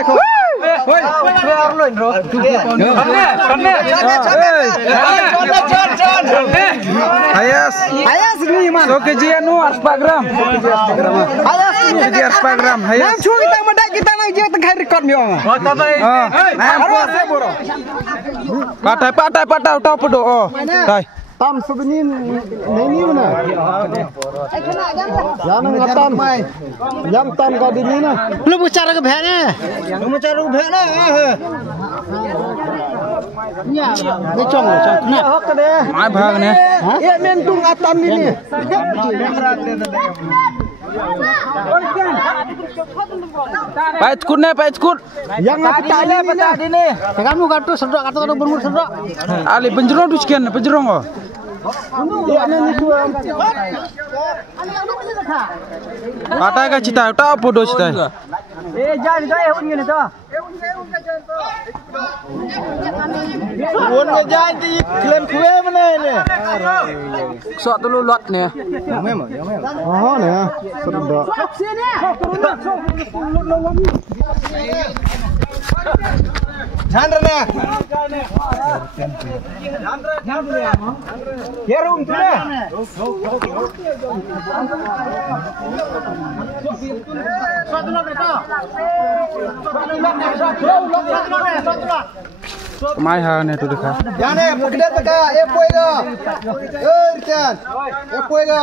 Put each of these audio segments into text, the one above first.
sih kau. Woi, arloin bro. Ayas ni man. So kejian nu 4 gram. Ayas kejian 4 gram. Ayas. Nam cuma kita mendak kita nak je tengah record ni orang. Oh, tak baik. Nam pun. Patai utau pedo. Oh, tai. Tam sebenarnya ini mana? Jangan ngatam. Jam tam kau di ni na. Belum bicara ke bhek ni. Ya, ni cong. Kenapa? Mai bhag ni. Ya, mentung atam ni. Pait kut. Yang apa tali ni? Kamu kartu sedok kartu bermur sedok. Ali penjerong tu sekian penjerong oh. Patai ka cita ta podo cita. Jan ka ehun ni to. Un ke jan ti klaim kue mana ni. Sok dulu lot ni. Memang. Oh ni. Sedok. Chandra ne. Yerum tu ne. Mai ha ne tu dekha. Ya ne pukde taka e poega. Chan. E poega.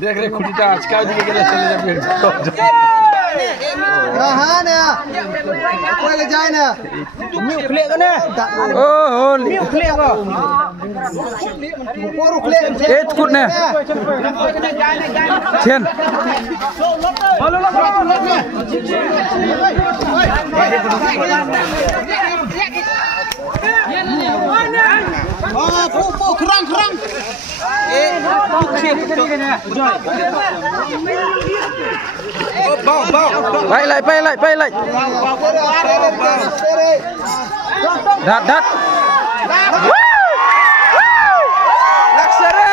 देख रे खुटीटा आजका जी के लिए चले जा हां ने कोई ले जाए ना मी उखले को ने ओ उखले को ऊपर उखले एत कुट ने छेन kurang Bay lại. Dat. Laksere.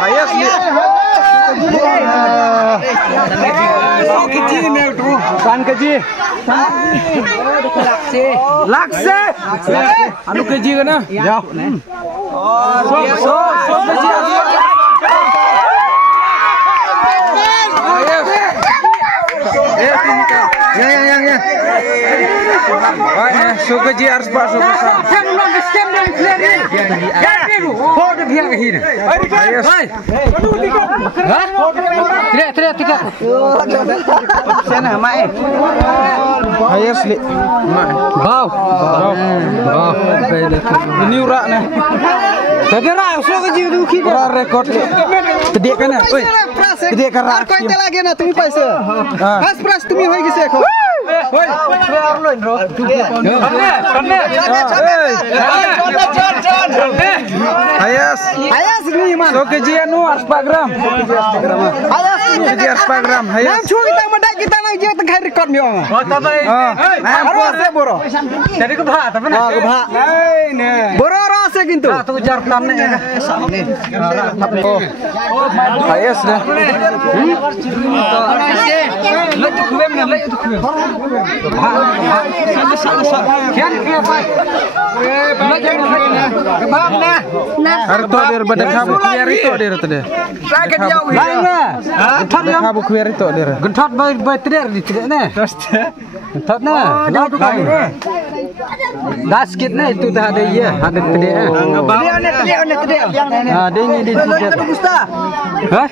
Ayas ni. Keji ni tu. Kan keji. Lakse. Anu keji kan? Jauh. So keji. Ya. Baik, so keji harus masuk. Tidak. Sana mai. Ayas li. Bau. Ini urak nah. Jadi rak so keji tu kita rekod. Tadi kan? Oi. Tadi kan rak. Kau itu lagi na tumi paisa. Has price tumi hoy gise ko. Oi. Arloin bro. Ayas ni man. So kejian nu 4 gram. Ayas ni kejian 4 gram. Nam cuma kita mendak kita nak je tengah record ni orang. Oh tak baik. Nam rasa boro. Jadi ke bhak tapi nak. Ke bhak. Ni. Boro rasa gitu. Tu jar plan ni. Oh. Ayas dah. Lek tu kuem na, lek tu kuem. Kian apa? Kebab na. Harto dia badakha bukuer itu dia tadi. Sakit jauh. Lainnya. Gentot badakha bukuer itu dia. Gentot bay teder di tidak ne. Gentot na. Lain. Das kit na itu dah ada ya, ada teder. Dia teder. Ah, dia ni dia. Hah?